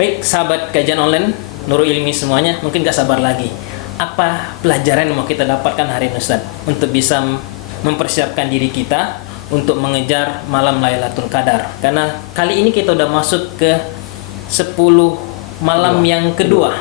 Baik, sahabat kajian online Nurul Ilmi semuanya, mungkin gak sabar lagi. Apa pelajaran yang mau kita dapatkan hari ini, Ustaz, untuk bisa mempersiapkan diri kita untuk mengejar malam Lailatul Qadar? Karena kali ini kita udah masuk ke 10 malam yang kedua.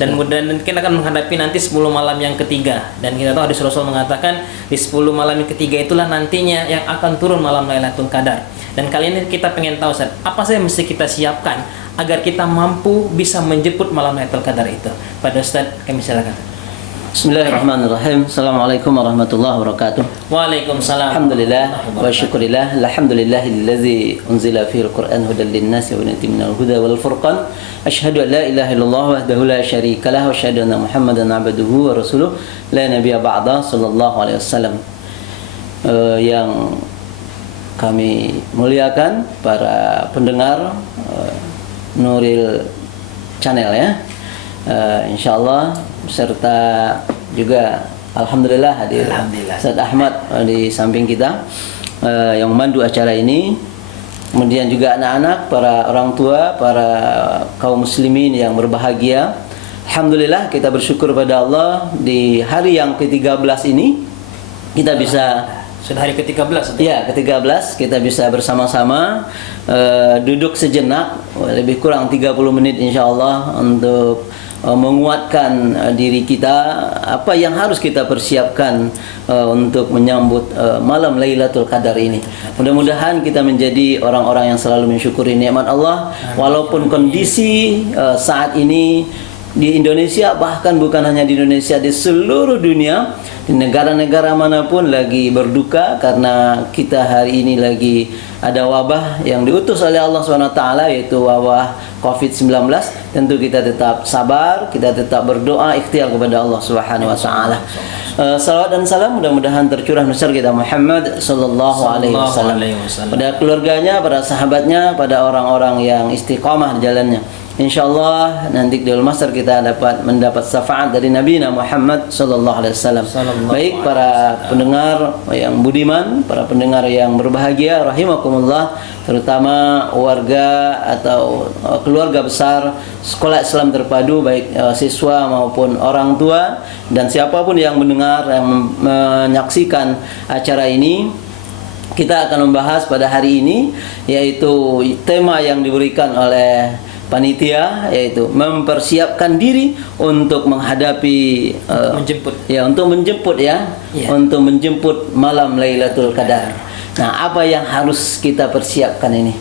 Dan kemudian kita akan menghadapi nanti 10 malam yang ketiga. Dan kita tahu hadis Rasul mengatakan di 10 malam yang ketiga itulah nantinya yang akan turun malam Lailatul Qadar. Dan kali ini kita pengen tahu, Ustaz, apa saja yang mesti kita siapkan agar kita mampu bisa menjemput malam Lailatul Qadar itu. Pada Ustaz, kami silakan. Bismillahirrahmanirrahim. Assalamualaikum warahmatullahi wabarakatuh. Waalaikumsalam. Alhamdulillah wa syukurillah. Alhamdulillahillazi unzila fihil Qur'an hudan linnasi wa bayyinatin minal huda wal furqan. Asyhadu an la ilaha illallah wahdahu la syarika lah wa asyhadu anna Muhammadan abduhu wa rasuluh la nabiyya ba'da sallallahu alaihi wasallam. Yang kami muliakan para pendengar Nuril Channel ya. Insyaallah serta juga alhamdulillah hadir Ustaz Ahmad di samping kita yang memandu acara ini. Kemudian juga anak-anak, para orang tua, para kaum muslimin yang berbahagia. Alhamdulillah kita bersyukur pada Allah di hari yang ke-13 ini kita bisa sudah hari ke-13. Ya, ke-13 kita bisa bersama-sama duduk sejenak lebih kurang 30 menit insyaallah untuk menguatkan diri kita, apa yang harus kita persiapkan untuk menyambut malam Lailatul Qadar ini. Mudah-mudahan kita menjadi orang-orang yang selalu mensyukuri nikmat Allah walaupun kondisi saat ini di Indonesia, bahkan bukan hanya di Indonesia, di seluruh dunia, di negara-negara manapun lagi berduka karena kita hari ini lagi ada wabah yang diutus oleh Allah SWT, yaitu wabah COVID-19. Tentu kita tetap sabar, kita tetap berdoa, ikhtiar kepada Allah SWT. Salawat dan salam mudah-mudahan tercurah besar kita Muhammad sallallahu alaihi wasallam, pada keluarganya, pada sahabatnya, pada orang-orang yang istiqamah di jalannya. InsyaAllah nanti di Al-Masr kita dapat mendapat syafaat dari Nabi Muhammad sallallahu alaihi wasallam. Baik para pendengar yang budiman, para pendengar yang berbahagia rahimakumullah, terutama warga atau keluarga besar Sekolah Islam Terpadu, baik siswa maupun orang tua dan siapapun yang mendengar, yang menyaksikan acara ini. Kita akan membahas pada hari ini yaitu tema yang diberikan oleh panitia, yaitu mempersiapkan diri untuk menghadapi untuk menjemput malam Lailatul Qadar. Nah, apa yang harus kita persiapkan ini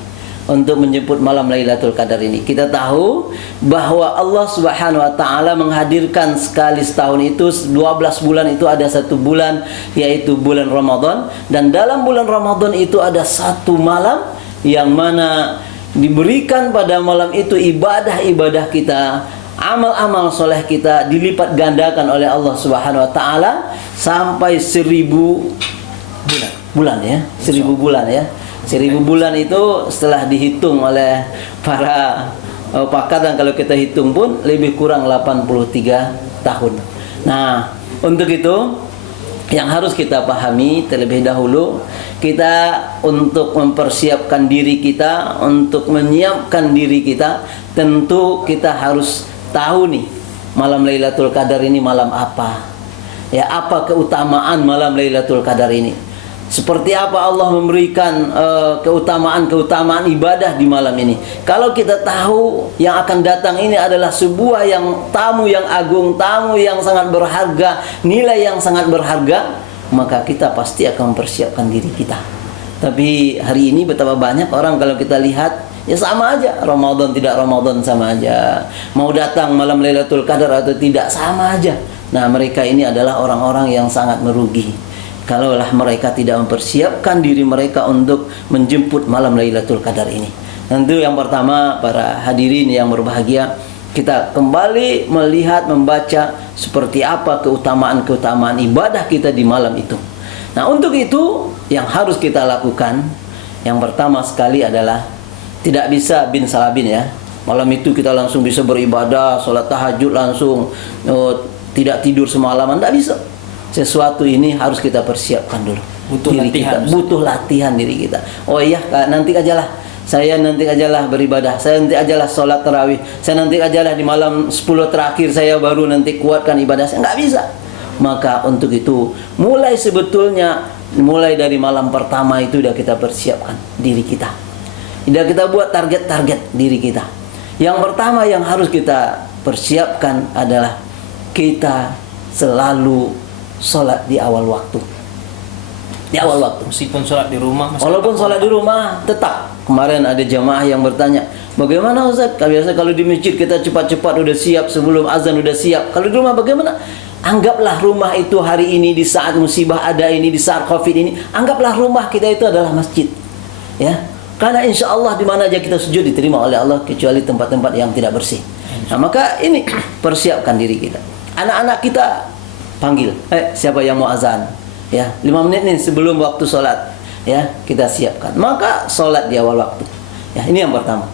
untuk menjemput malam Lailatul Qadar ini? Kita tahu bahwa Allah Subhanahu wa taala menghadirkan sekali setahun itu 12 bulan, itu ada satu bulan yaitu bulan Ramadan, dan dalam bulan Ramadan itu ada satu malam yang mana diberikan pada malam itu ibadah-ibadah kita, amal-amal soleh kita dilipat gandakan oleh Allah Subhanahu wa taala sampai 1000 bulan ya. 1000 bulan ya. 1000 bulan itu setelah dihitung oleh para pakar, dan kalau kita hitung pun lebih kurang 83 tahun. Nah, untuk itu yang harus kita pahami terlebih dahulu, kita untuk mempersiapkan diri kita, untuk menyiapkan diri kita, tentu kita harus tahu nih malam Lailatul Qadar ini malam apa. Ya, apa keutamaan malam Lailatul Qadar ini? Seperti apa Allah memberikan keutamaan-keutamaan ibadah di malam ini. Kalau kita tahu yang akan datang ini adalah sebuah tamu yang agung, tamu yang sangat berharga, nilai yang sangat berharga, maka kita pasti akan mempersiapkan diri kita. Tapi hari ini betapa banyak orang kalau kita lihat, ya sama aja, Ramadan tidak Ramadan sama aja, mau datang malam Lailatul Qadar atau tidak sama aja. Nah, mereka ini adalah orang-orang yang sangat merugi kalaulah mereka tidak mempersiapkan diri mereka untuk menjemput malam Lailatul Qadar ini. Tentu yang pertama, para hadirin yang berbahagia, kita kembali melihat, membaca seperti apa keutamaan-keutamaan ibadah kita di malam itu. Nah, untuk itu yang harus kita lakukan, yang pertama sekali adalah tidak bisa bin salabin ya. Malam itu kita langsung bisa beribadah, sholat tahajud langsung, tidak tidur semalaman, tidak bisa. Sesuatu ini harus kita persiapkan dulu. Butuh latihan diri kita. Oh iya, nanti aja lah. saya nanti ajalah beribadah, saya nanti ajalah sholat tarawih, saya nanti ajalah di malam 10 terakhir saya baru nanti kuatkan ibadah saya. Nggak bisa. Maka untuk itu mulai dari malam pertama itu sudah kita persiapkan diri kita. Sudah kita buat target-target diri kita. Yang pertama yang harus kita persiapkan adalah kita selalu sholat di awal waktu. Di awal waktu. Meskipun sholat di rumah. Walaupun sholat di rumah, tetap. Kemarin ada jamaah yang bertanya, bagaimana Ustaz? Biasa kalau di masjid kita cepat-cepat udah siap sebelum azan udah siap. Kalau di rumah bagaimana? Anggaplah rumah itu hari ini di saat musibah ada ini, di saat COVID ini, anggaplah rumah kita itu adalah masjid. Ya. Karena insya Allah di mana aja kita sujud diterima oleh Allah kecuali tempat-tempat yang tidak bersih. Nah, maka ini persiapkan diri kita. Anak-anak kita panggil, siapa yang mau azan? Ya, 5 menit nih sebelum waktu sholat, ya kita siapkan. Maka sholat di awal waktu. Ya, ini yang pertama.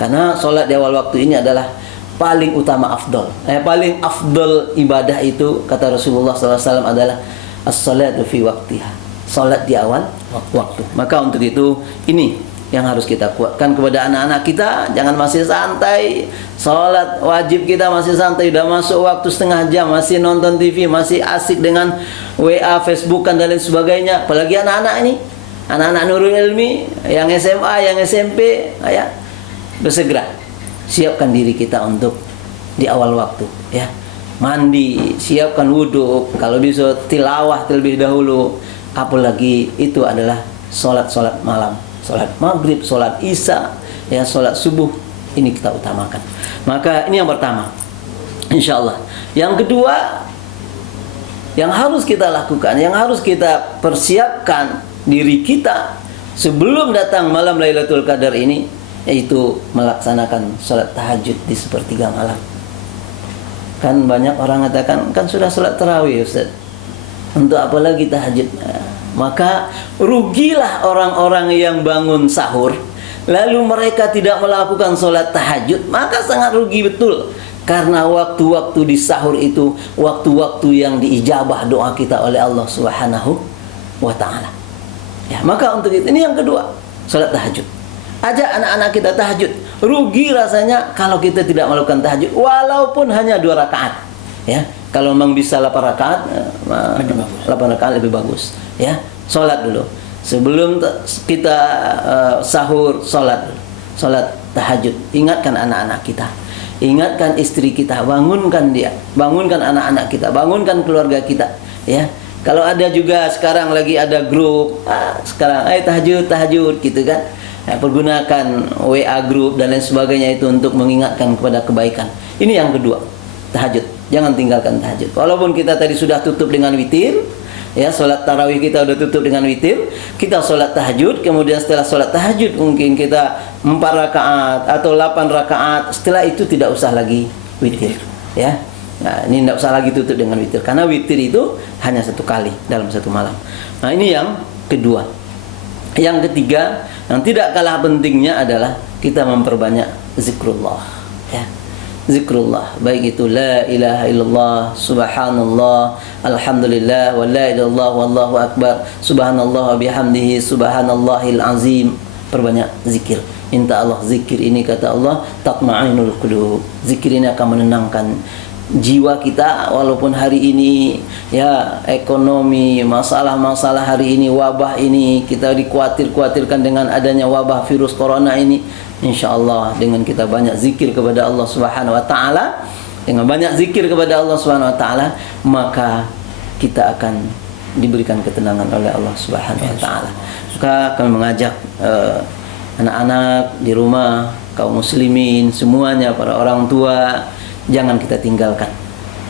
Karena sholat di awal waktu ini adalah paling utama afdol. Paling afdol ibadah itu kata Rasulullah SAW adalah as-salatu fi waqtiha. Sholat di awal waktu. Maka untuk itu ini yang harus kita kuatkan kepada anak-anak kita. Jangan masih santai. Sholat wajib kita masih santai. Udah masuk waktu setengah jam masih nonton TV, masih asik dengan WA, Facebook dan lain sebagainya. Apalagi anak-anak ini, anak-anak Nurul Ilmi yang SMA, yang SMP, ya bersegera siapkan diri kita untuk di awal waktu, ya mandi, siapkan wudhu, kalau bisa tilawah terlebih dahulu. Apalagi itu adalah sholat malam, sholat maghrib, sholat isya, ya sholat subuh, ini kita utamakan. Maka ini yang pertama, insya Allah. Yang kedua yang harus kita lakukan, yang harus kita persiapkan diri kita sebelum datang malam Lailatul Qadar ini, yaitu melaksanakan sholat tahajud di sepertiga malam. Kan banyak orang katakan, kan sudah sholat tarawih Ustaz, untuk apa lagi tahajud? Maka rugilah orang-orang yang bangun sahur lalu mereka tidak melakukan sholat tahajud, maka sangat rugi betul. Karena waktu-waktu di sahur itu waktu-waktu yang diijabah doa kita oleh Allah Subhanahu wa ta'ala. Ya, maka untuk itu ini yang kedua, sholat tahajud. Ajak anak-anak kita tahajud. Rugi rasanya kalau kita tidak melakukan tahajud walaupun hanya 2 rakaat. Ya, kalau memang bisa 8 rakaat, 8 rakaat lebih bagus. Ya, sholat dulu. Sebelum kita sahur, sholat dulu. Sholat tahajud. Ingatkan anak-anak kita. Ingatkan istri kita, bangunkan dia, bangunkan anak-anak kita, bangunkan keluarga kita, ya. Kalau ada juga sekarang lagi ada grup, sekarang tahajud gitu kan. Ya, pergunakan WA grup dan lain sebagainya itu untuk mengingatkan kepada kebaikan. Ini yang kedua, tahajud. Jangan tinggalkan tahajud. Walaupun kita tadi sudah tutup dengan witir, ya, sholat tarawih kita udah tutup dengan witir, kita sholat tahajud, kemudian setelah sholat tahajud mungkin kita 4 rakaat atau 8 rakaat, setelah itu tidak usah lagi witir, ya. Nah, ini tidak usah lagi tutup dengan witir, karena witir itu hanya 1 kali dalam 1 malam. Nah, ini yang kedua. Yang ketiga, yang tidak kalah pentingnya adalah kita memperbanyak zikrullah, ya. Zikrullah, baik itu la ilaha illallah, subhanallah, alhamdulillah, wa la ilaha illallah, wallahu akbar, subhanallah bihamdihi, subhanallahil azim. Perbanyak zikir. Minta Allah zikir ini, kata Allah, tatma'inul qulub. Zikir ini akan menenangkan jiwa kita. Walaupun hari ini ya ekonomi, masalah-masalah hari ini, wabah ini, kita dikhawatirkan dengan adanya wabah virus corona ini. InsyaAllah dengan kita banyak zikir kepada Allah Subhanahu wa ta'ala, dengan banyak zikir kepada Allah Subhanahu wa ta'ala, maka kita akan diberikan ketenangan oleh Allah Subhanahu wa ta'ala. Maka kami mengajak anak-anak di rumah, kaum muslimin semuanya, para orang tua, jangan kita tinggalkan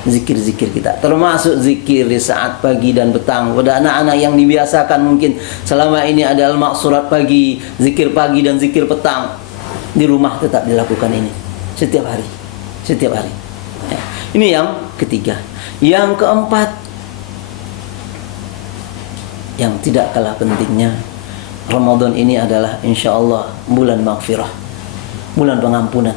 zikir-zikir kita, termasuk zikir di saat pagi dan petang. Pada anak-anak yang dibiasakan mungkin selama ini ada al-maqsurat pagi, zikir pagi dan zikir petang, di rumah tetap dilakukan ini setiap hari. Ya. Ini yang ketiga. Yang keempat, yang tidak kalah pentingnya, Ramadan ini adalah insya Allah bulan maghfirah, bulan pengampunan.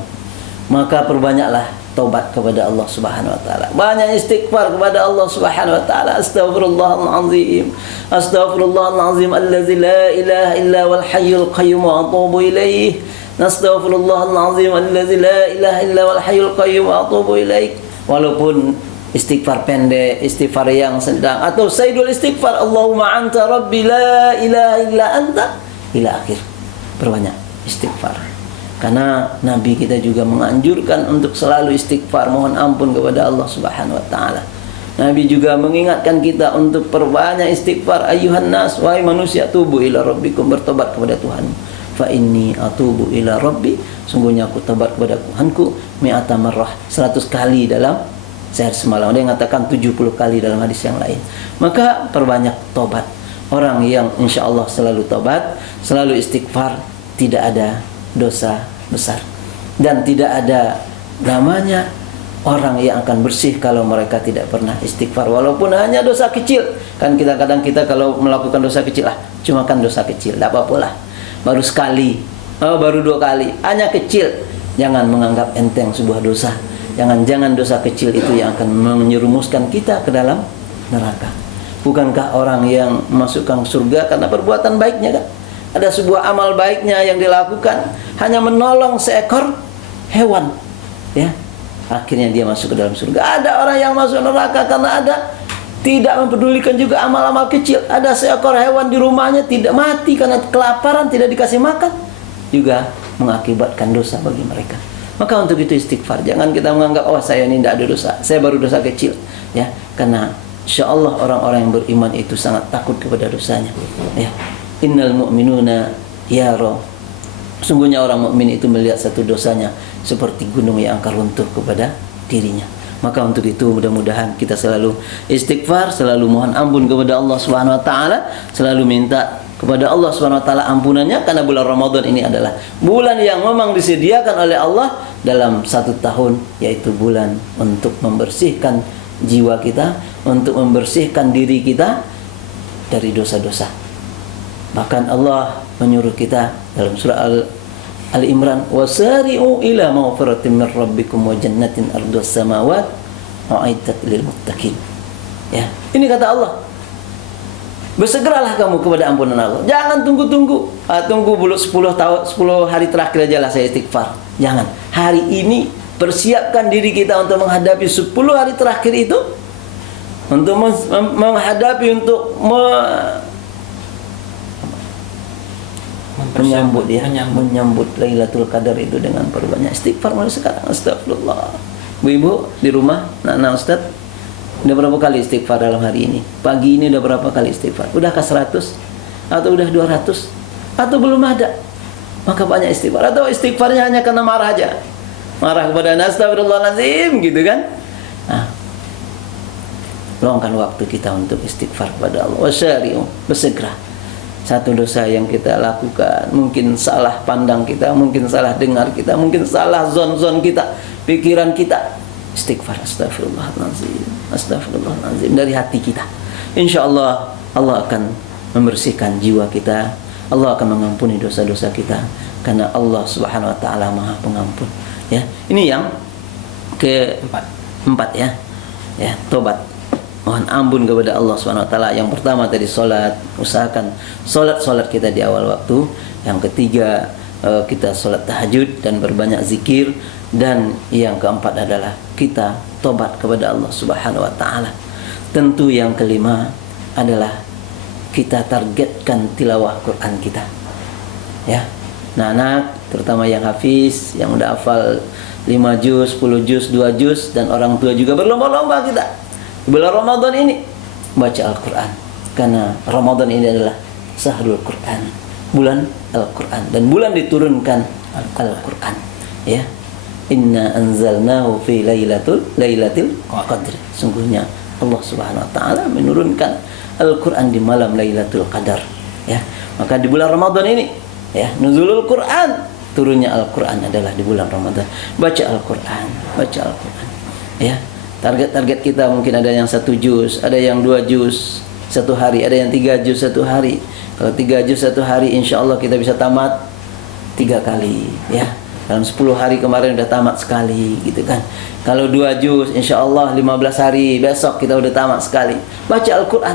Maka perbanyaklah taubat kepada Allah Subhanahu wa taala. Banyak istighfar kepada Allah Subhanahu wa taala. Astaghfirullahalazim. Astaghfirullahalazim allazi la ilaha illa wal hayyul qayyum wa atubu ilaih. Astaghfirullahalazim allazi la ilaha illa wal hayyul qayyum wa atubu ilaih. Walaupun istighfar pendek, istighfar yang sedang, atau sayyidul istighfar, Allahumma anta rabbi la ilaha illa anta, ila akhir. Berbanyak istighfar. Karena Nabi kita juga menganjurkan untuk selalu istighfar, mohon ampun kepada Allah Subhanahu wa taala. Nabi juga mengingatkan kita untuk perbanyak istighfar. Ayuhan nas, wahai manusia, tubu ila rabbikum, bertobat kepada Tuhan. Fa inni atubu ila rabbi, sungguhnya aku tobat kepada Tuhanku mi'ata marrah, 100 kali dalam sehari semalam. Ada yang mengatakan 70 kali dalam hadis yang lain. Maka perbanyak tobat. Orang yang insya Allah selalu tobat, selalu istighfar, tidak ada dosa besar, dan tidak ada namanya orang yang akan bersih kalau mereka tidak pernah istighfar, walaupun hanya dosa kecil. Kan kadang kita kalau melakukan dosa kecil, cuma kan dosa kecil, tidak apa-apa lah, baru sekali, baru 2 kali, hanya kecil. Jangan menganggap enteng sebuah dosa. Jangan dosa kecil itu yang akan menyerumuskan kita ke dalam neraka. Bukankah orang yang masukkan surga karena perbuatan baiknya kan? Ada sebuah amal baiknya yang dilakukan, hanya menolong seekor hewan, ya, akhirnya dia masuk ke dalam surga. Ada orang yang masuk neraka karena tidak mempedulikan juga amal-amal kecil. Ada seekor hewan di rumahnya tidak mati karena kelaparan, tidak dikasih makan, juga mengakibatkan dosa bagi mereka. Maka untuk itu istighfar. Jangan kita menganggap, oh saya ini tidak ada dosa, saya baru dosa kecil, ya. Karena insya Allah orang-orang yang beriman itu sangat takut kepada dosanya, ya. Innal mu'minuna yara, sungguhnya orang mukmin itu melihat satu dosanya seperti gunung yang akan runtuh kepada dirinya. Maka untuk itu mudah-mudahan kita selalu istighfar, selalu mohon ampun kepada Allah Subhanahu wa taala, selalu minta kepada Allah Subhanahu wa taala ampunannya, karena bulan Ramadan ini adalah bulan yang memang disediakan oleh Allah dalam 1 tahun, yaitu bulan untuk membersihkan jiwa kita, untuk membersihkan diri kita dari dosa-dosa. Bahkan Allah menyuruh kita dalam surah Al-Imran, wasari'u ila maghfiratin min rabbikum wa jannatin ardhas samawat u'iddat lil muttaqin. Ya, ini kata Allah. Bersegeralah kamu kepada ampunan Allah. Jangan tunggu-tunggu. Tunggu 10 hari terakhir aja lah saya istighfar. Jangan. Hari ini persiapkan diri kita untuk menghadapi 10 hari terakhir itu, untuk menghadapi, untuk menyambut Lailatul Qadar itu dengan perbanyak istighfar mulai sekarang. Astagfirullah. Bu-ibu di rumah, nak Ustaz, udah berapa kali istighfar dalam hari ini? Pagi ini udah berapa kali istighfar? Udahkah 100? Atau udah 200? Atau belum ada? Maka banyak istighfar. Atau istighfarnya hanya karena marah aja, marah kepada astagfirullahaladzim gitu kan? Nah, luangkan waktu kita untuk istighfar kepada Allah. Wasyari'u, bersegera. Satu dosa yang kita lakukan, mungkin salah pandang kita, mungkin salah dengar kita, mungkin salah zon kita, pikiran kita, istighfar, astagfirullahaladzim, astagfirullahaladzim, dari hati kita. Insya Allah, Allah akan membersihkan jiwa kita, Allah akan mengampuni dosa-dosa kita, karena Allah Subhanahu wa taala Maha Pengampun. Ya, ini yang keempat, ya. Ya, tobat. Mohon ampun kepada Allah Subhanahu wa taala. Yang pertama tadi salat, usahakan salat kita di awal waktu. Yang ketiga, kita salat tahajud dan berbanyak zikir, dan yang keempat adalah kita tobat kepada Allah Subhanahu wa taala. Tentu yang kelima adalah kita targetkan tilawah Quran kita. Ya. Nah, anak terutama yang hafiz, yang udah hafal 5 juz, 10 juz, 2 juz, dan orang tua juga berlomba-lomba kita bulan Ramadan ini baca Al-Quran, karena Ramadan ini adalah Syahrul Quran, bulan Al-Quran, dan bulan diturunkan Al-Quran. Ya, inna anzalnahu fi lailatul qadr. Sungguhnya Allah Subhanahu wa taala menurunkan Al-Quran di malam Lailatul Qadar. Ya, maka di bulan Ramadan ini, ya, nuzulul Quran, turunnya Al-Quran adalah di bulan Ramadan. Baca Al-Quran, baca Al-Quran. Ya. Target kita mungkin ada yang 1 juz, ada yang 2 juz 1 hari, ada yang 3 juz 1 hari. Kalau 3 juz 1 hari, insya Allah kita bisa tamat 3 kali, ya. Dalam 10 hari kemarin udah tamat sekali gitu kan. Kalau 2 juz insya Allah 15 hari besok kita udah tamat sekali. Baca Al-Quran,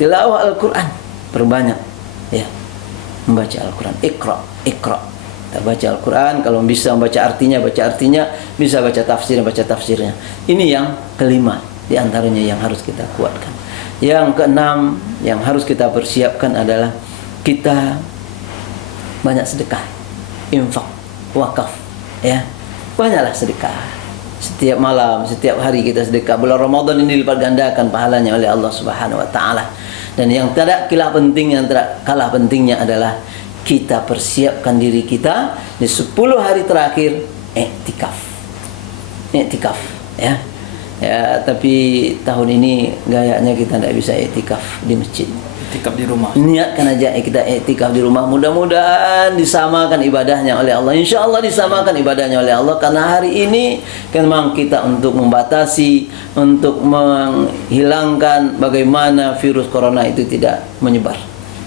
tilawah Al-Quran, perbanyak ya membaca Al-Quran. Iqra. Kita baca Al-Quran, kalau bisa baca artinya, bisa baca tafsirnya. Ini yang kelima di antaranya yang harus kita kuatkan. Yang keenam yang harus kita persiapkan adalah kita banyak sedekah, infak, wakaf, ya. Banyaklah sedekah. Setiap malam, setiap hari kita sedekah. Bulan Ramadan ini dilipat gandakan pahalanya oleh Allah Subhanahu wa taala. Dan yang tidak kalah pentingnya adalah kita persiapkan diri kita di 10 hari terakhir iktikaf, ya. Ya, tapi tahun ini gayanya kita tidak bisa iktikaf di masjid. Iktikaf di rumah. Niatkan aja kita iktikaf di rumah. Mudah-mudahan disamakan ibadahnya oleh Allah. Insya Allah disamakan ibadahnya oleh Allah. Karena hari ini kan memang kita untuk membatasi, untuk menghilangkan bagaimana virus corona itu tidak menyebar.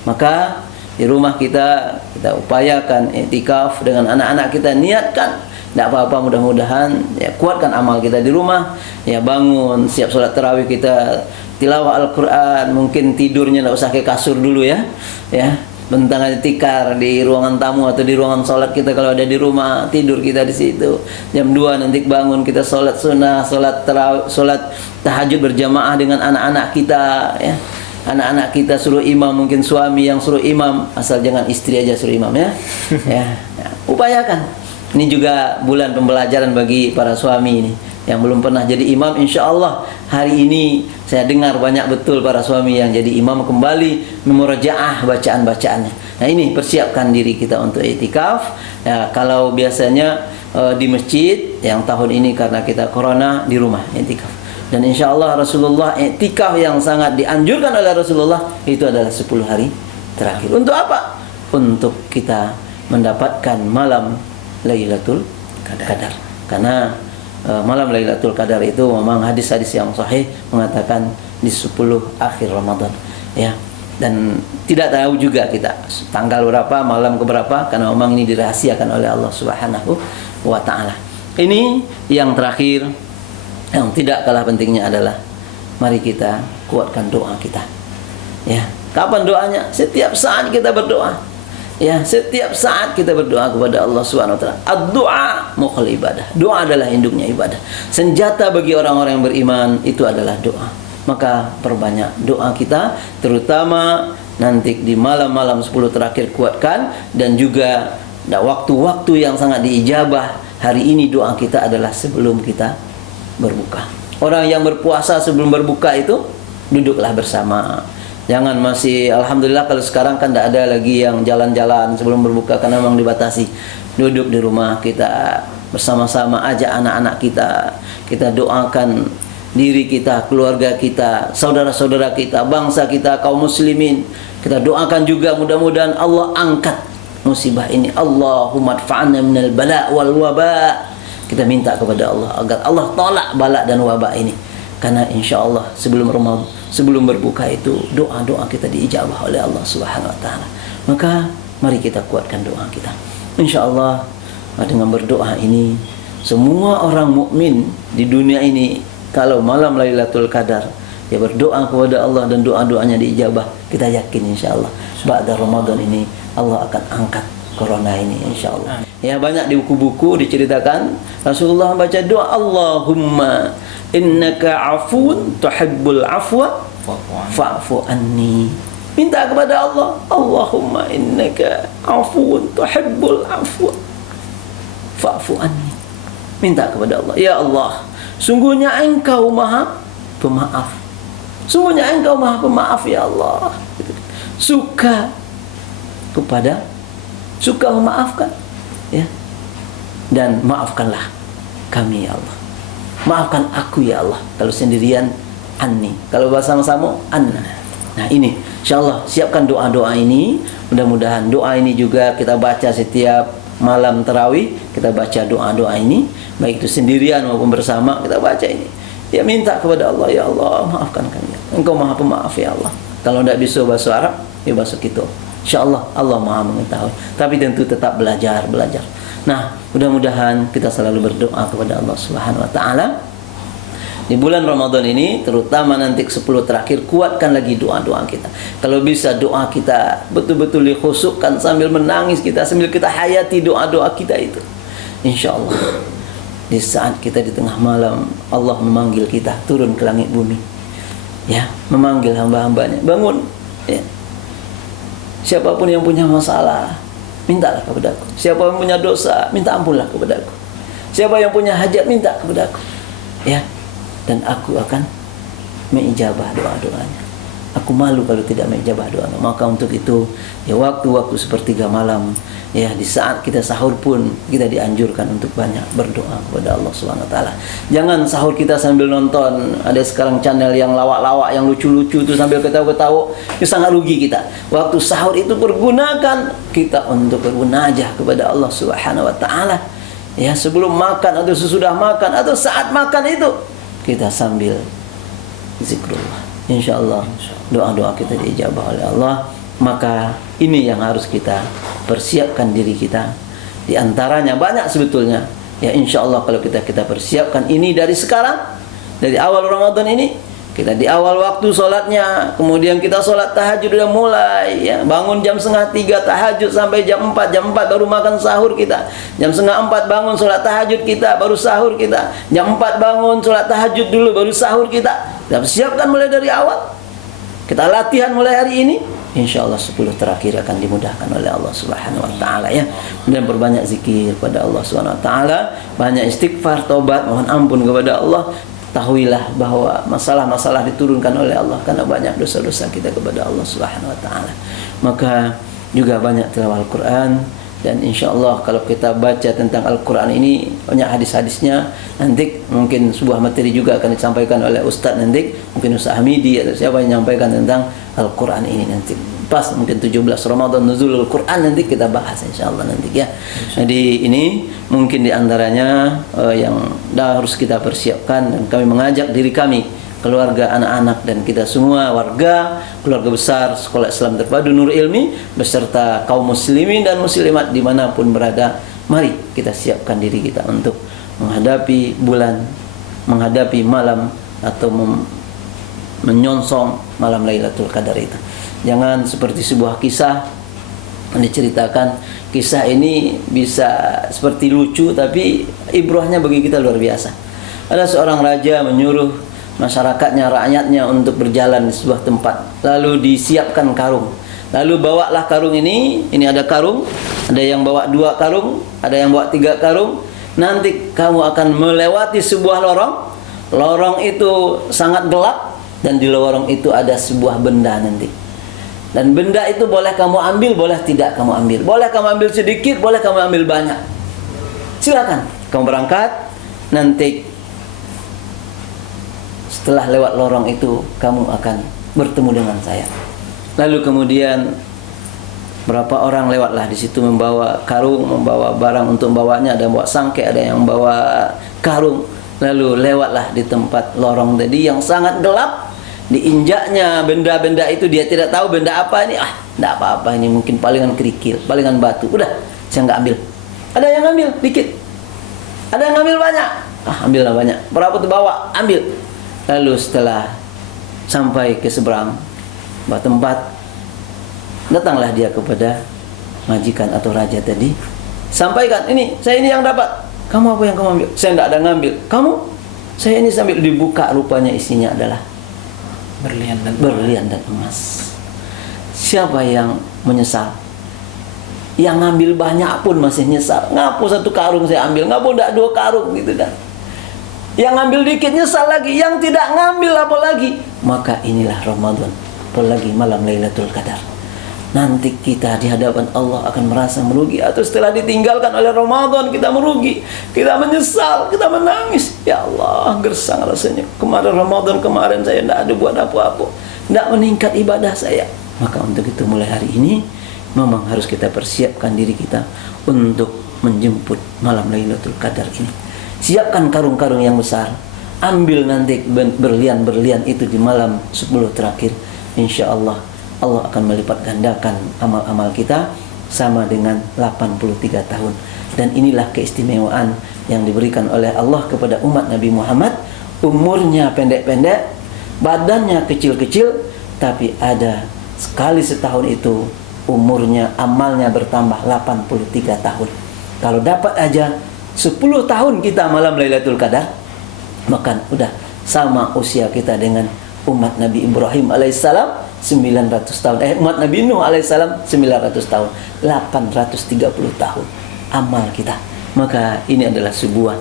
Maka di rumah kita upayakan iktikaf dengan anak-anak kita, niatkan. Tidak apa-apa, mudah-mudahan ya, kuatkan amal kita di rumah. Ya, bangun siap sholat tarawih, kita tilawah Al-Quran. Mungkin tidurnya tidak usah ke kasur dulu ya. Ya, bentang aja tikar di ruangan tamu atau di ruangan sholat kita. Kalau ada di rumah, tidur kita di situ. Jam 2 nanti bangun, kita sholat sunnah, sholat tarawih, sholat tahajud berjamaah dengan anak-anak kita ya. Anak-anak kita suruh imam, mungkin suami yang suruh imam, asal jangan istri aja suruh imam ya. Ya, upayakan. Ini juga bulan pembelajaran bagi para suami ini yang belum pernah jadi imam. Insya Allah hari ini saya dengar banyak betul para suami yang jadi imam kembali memurajaah bacaan-bacaannya. Nah, ini persiapkan diri kita untuk iktikaf. Ya, kalau biasanya di masjid, yang tahun ini karena kita corona di rumah iktikaf. Dan insya Allah Rasulullah iktikaf yang sangat dianjurkan oleh Rasulullah itu adalah 10 hari terakhir. Untuk apa? Untuk kita mendapatkan malam Lailatul Qadar. Karena malam Lailatul Qadar itu memang hadis-hadis yang sahih mengatakan di 10 akhir Ramadan ya. Dan tidak tahu juga kita tanggal berapa, malam keberapa, karena memang ini dirahasiakan oleh Allah Subhanahu wa taala. Ini yang terakhir. Yang tidak kalah pentingnya adalah mari kita kuatkan doa kita. Ya, kapan doanya? Setiap saat kita berdoa. Ya, setiap saat kita berdoa kepada Allah Subhanahu wa taala. Ad-du'a mukhal ibadah. Doa adalah induknya ibadah. Senjata bagi orang-orang yang beriman itu adalah doa. Maka perbanyak doa kita, terutama nanti di malam-malam 10 terakhir kuatkan, dan juga waktu-waktu yang sangat diijabah. Hari ini doa kita adalah sebelum kita berbuka. Orang yang berpuasa sebelum berbuka itu duduklah bersama. Jangan masih, alhamdulillah kalau sekarang kan tidak ada lagi yang jalan-jalan sebelum berbuka karena memang dibatasi. Duduk di rumah kita bersama-sama, ajak anak-anak kita doakan diri kita, keluarga kita, saudara-saudara kita, bangsa kita, kaum muslimin. Kita doakan juga mudah-mudahan Allah angkat musibah ini. Allahumma adfa'na minal bala' wal waba'. Kita minta kepada Allah agar Allah tolak bala dan wabak ini. Karena insya Allah sebelum Ramadan, sebelum berbuka itu doa-doa kita diijabah oleh Allah Subhanahu wa taala. Maka mari kita kuatkan doa kita. Insya Allah dengan berdoa ini semua orang mukmin di dunia ini kalau malam Lailatul Qadar dia berdoa kepada Allah dan doa-doanya diijabah, kita yakin insya Allah ba'da Ramadan ini Allah akan angkat corona ini insya Allah. Ya, banyak di buku-buku diceritakan Rasulullah baca doa, Allahumma innaka afun tuhibbul afwa fa'fu anni. Minta kepada Allah, Allahumma innaka afun tuhibbul afwa fa'fu anni. Minta kepada Allah, ya Allah, sungguhnya Engkau Maha Pemaaf. Sungguhnya Engkau Maha Pemaaf ya Allah. Suka memaafkan ya. Dan maafkanlah kami ya Allah. Maafkan aku ya Allah. Kalau sendirian anni. Kalau bersama-sama anna. Nah, ini insyaallah siapkan doa-doa ini. Mudah-mudahan doa ini juga kita baca setiap malam tarawih, kita baca doa-doa ini, baik itu sendirian maupun bersama, kita baca ini. Ya, minta kepada Allah, ya Allah, maafkan kami. Engkau Maha Pemaaf ya Allah. Kalau tidak bisa bahasa Arab, ya bahasa kita. InsyaAllah Allah Maha mengetahui. Tapi tentu tetap belajar. Nah, mudah-mudahan kita selalu berdoa kepada Allah Subhanahu wa taala. Di bulan Ramadan ini, terutama nanti 10 terakhir, kuatkan lagi doa-doa kita. Kalau bisa doa kita betul-betul dikhusukkan sambil menangis kita, sambil kita hayati doa-doa kita itu. Insya Allah, di saat kita di tengah malam, Allah memanggil kita turun ke langit bumi. Ya, memanggil hamba-hambanya, bangun. Ya. Siapapun yang punya masalah, mintalah kepadaku. Siapa yang punya dosa, minta ampunlah kepadaku. Siapa yang punya hajat, minta kepadaku. Ya. Dan aku akan mengijabah doa-doanya. Aku malu kalau tidak mengijabah doa-doa. Maka untuk itu, ya waktu-waktu sepertiga malam, ya di saat kita sahur pun kita dianjurkan untuk banyak berdoa kepada Allah Subhanahu wa taala. Jangan sahur kita sambil nonton. Ada sekarang channel yang lawak-lawak, yang lucu-lucu itu sambil ketawa-ketawa, itu sangat rugi kita. Waktu sahur itu pergunakan kita untuk bermunajah kepada Allah Subhanahu wa taala. Ya, sebelum makan atau sesudah makan atau saat makan itu kita sambil zikrullah. Insyaallah doa-doa kita diijabah oleh Allah. Maka ini yang harus kita persiapkan diri kita. Di antaranya banyak sebetulnya. Ya insyaallah kalau kita persiapkan ini dari sekarang, dari awal Ramadan ini, kita di awal waktu sholatnya, kemudian kita sholat tahajud udah mulai, ya bangun jam 2:30 tahajud sampai jam 4 baru makan sahur kita. Jam 3:30 bangun sholat tahajud kita, baru sahur kita. Jam 4 bangun sholat tahajud dulu, baru sahur kita. Kita persiapkan mulai dari awal. Kita latihan mulai hari ini. Insyaallah 10 terakhir akan dimudahkan oleh Allah Subhanahu wa taala ya. Dan berbanyak zikir kepada Allah Subhanahu wa taala, banyak istighfar, tobat, mohon ampun kepada Allah. Tahuilah bahwa masalah-masalah diturunkan oleh Allah karena banyak dosa-dosa kita kepada Allah Subhanahu wa taala. Maka juga banyak tilawah Al-Qur'an, dan insyaallah kalau kita baca tentang Al-Qur'an ini banyak hadis-hadisnya. Nanti mungkin sebuah materi juga akan disampaikan oleh Ustaz nanti, mungkin Ustaz Hamidi atau siapa yang menyampaikan tentang Al-Qur'an ini nanti. Pas mungkin 17 Ramadan nuzulul Quran nanti kita bahas insyaallah nanti ya. Jadi ini mungkin diantaranya yang harus kita persiapkan, dan kami mengajak diri kami, keluarga, anak-anak, dan kita semua warga keluarga besar Sekolah Islam Terpadu Nur Ilmi beserta kaum muslimin dan muslimat dimanapun berada, mari kita siapkan diri kita untuk menghadapi bulan, menghadapi malam atau menyongsong malam Lailatul Qadar itu. Jangan seperti sebuah kisah yang diceritakan. Kisah ini bisa seperti lucu, tapi ibrahnya bagi kita luar biasa. Ada seorang raja menyuruh masyarakatnya, rakyatnya untuk berjalan di sebuah tempat. Lalu disiapkan karung. Lalu bawalah karung ini ada karung, ada yang bawa 2 karung, ada yang bawa 3 karung. Nanti kamu akan melewati sebuah lorong. Lorong itu sangat gelap, dan di lorong itu ada sebuah benda nanti. Dan benda itu boleh kamu ambil, boleh tidak kamu ambil. Boleh kamu ambil sedikit, boleh kamu ambil banyak. Silakan. Kamu berangkat, nanti setelah lewat lorong itu kamu akan bertemu dengan saya. Lalu kemudian berapa orang lewatlah di situ membawa karung, membawa barang untuk membawanya, ada yang bawa sangke, ada yang bawa karung. Lalu lewatlah di tempat lorong tadi yang sangat gelap. Diinjaknya benda-benda itu, dia tidak tahu benda apa ini. Tidak apa-apa, ini mungkin palingan kerikil, palingan batu. Udah, saya nggak ambil. Ada yang ngambil dikit, ada yang ngambil banyak. Ambillah banyak. Berapa tuh bawa? Ambil. Lalu setelah sampai ke seberang tempat, datanglah dia kepada majikan atau raja tadi. Sampaikan, saya ini yang dapat. Kamu apa yang kamu ambil? Saya tidak ada ngambil. Kamu? Saya ini sambil dibuka, rupanya isinya adalah berlian dan emas. Siapa yang menyesal? Yang ngambil banyak pun masih nyesal. Ngapu 1 karung saya ambil, ngapu tidak 2 karung gitu kan. Yang ngambil dikit nyesal lagi, yang tidak ngambil apalagi. Maka inilah Ramadan, apalagi malam Lailatul Qadar. Nanti kita di hadapan Allah akan merasa merugi, atau setelah ditinggalkan oleh Ramadan kita merugi, kita menyesal, kita menangis. Ya Allah, gersang rasanya. Kemarin Ramadan kemarin saya tidak ada buat apa-apa, tidak meningkat ibadah saya. Maka untuk itu mulai hari ini memang harus kita persiapkan diri kita untuk menjemput malam Lailatul Qadar ini. Siapkan karung-karung yang besar, ambil nanti berlian-berlian itu di malam 10 terakhir. Insya Allah Allah akan melipat gandakan amal-amal kita sama dengan 83 tahun. Dan inilah keistimewaan yang diberikan oleh Allah kepada umat Nabi Muhammad. Umurnya pendek-pendek, badannya kecil-kecil, tapi ada sekali setahun itu umurnya, amalnya bertambah 83 tahun. Kalau dapat aja 10 tahun kita malam Lailatul Qadar, maka udah sama usia kita dengan umat Nabi Ibrahim alaihissalam 900 tahun. Umat Nabi Nuh alaihissalam 900 tahun. 830 tahun amal kita. Maka ini adalah sebuah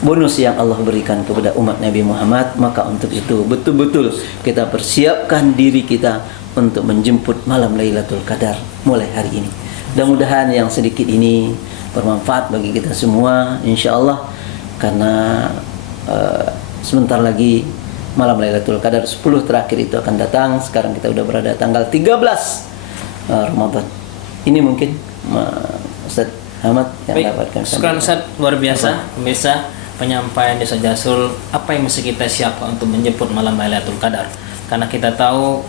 bonus yang Allah berikan kepada umat Nabi Muhammad. Maka untuk itu betul-betul kita persiapkan diri kita untuk menjemput malam Lailatul Qadar mulai hari ini. Mudah-mudahan yang sedikit ini bermanfaat bagi kita semua, insyaallah, karena sebentar lagi malam Lailatul Qadar 10 terakhir itu akan datang. Sekarang kita udah berada tanggal 13 Ramadan. Ini mungkin Ustaz Ahmad yang dapatkan. Sekarang Ustaz, luar biasa pemirsa penyampaian Desa Jasul. Apa yang mesti kita siapkan untuk menjemput malam Lailatul Qadar? Karena kita tahu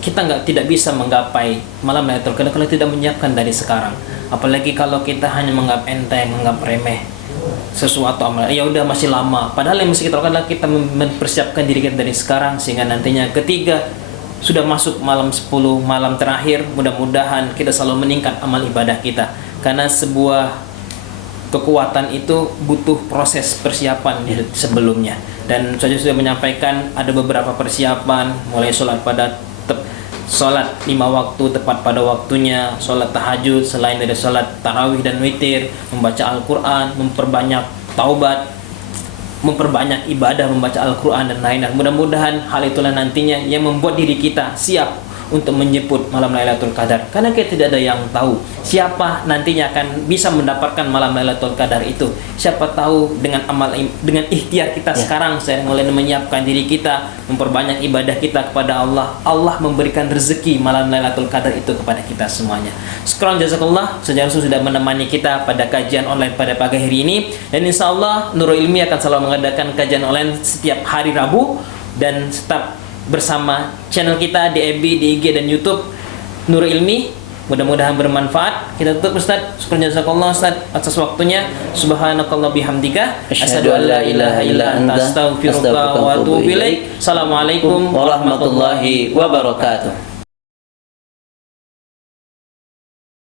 kita tidak bisa menggapai malam Lailatul Qadar kalau tidak menyiapkan dari sekarang. Apalagi kalau kita hanya menganggap enteng, menganggap remeh sesuatu amal, ya udah masih lama. Padahal yang mesti kita lakukan adalah kita mempersiapkan diri kita dari sekarang, sehingga nantinya ketika sudah masuk malam 10, malam terakhir, mudah-mudahan kita selalu meningkat amal ibadah kita. Karena sebuah kekuatan itu butuh proses persiapan sebelumnya. Dan saya sudah menyampaikan ada beberapa persiapan, mulai sholat 5 waktu tepat pada waktunya, sholat tahajud, selain dari sholat tarawih dan witir, membaca Al-Quran, memperbanyak taubat, memperbanyak ibadah, membaca Al-Quran dan lain-lain. Mudah-mudahan hal itulah nantinya yang membuat diri kita siap untuk menjemput malam Lailatul Qadar. Karena kita tidak ada yang tahu siapa nantinya akan bisa mendapatkan malam Lailatul Qadar itu. Siapa tahu dengan dengan ikhtiar kita sekarang, saya mulai menyiapkan diri kita, memperbanyak ibadah kita kepada Allah, Allah memberikan rezeki malam Lailatul Qadar itu kepada kita semuanya. Sekarang jazakallah, Ustaz Jasul sudah menemani kita pada kajian online pada pagi hari ini, dan insya Allah Nurul Ilmi akan selalu mengadakan kajian online setiap hari Rabu, dan tetap bersama channel kita di FB, di IG dan YouTube Nurul Ilmi. Mudah-mudahan bermanfaat. Kita tutup Ustaz. Syukur jazakallah Ustaz atas waktunya. Subhanakallah bihamdika asyhadu an la ilaha illa anta astaghfiruka wa atubu ilaik. Assalamualaikum warahmatullahi wabarakatuh.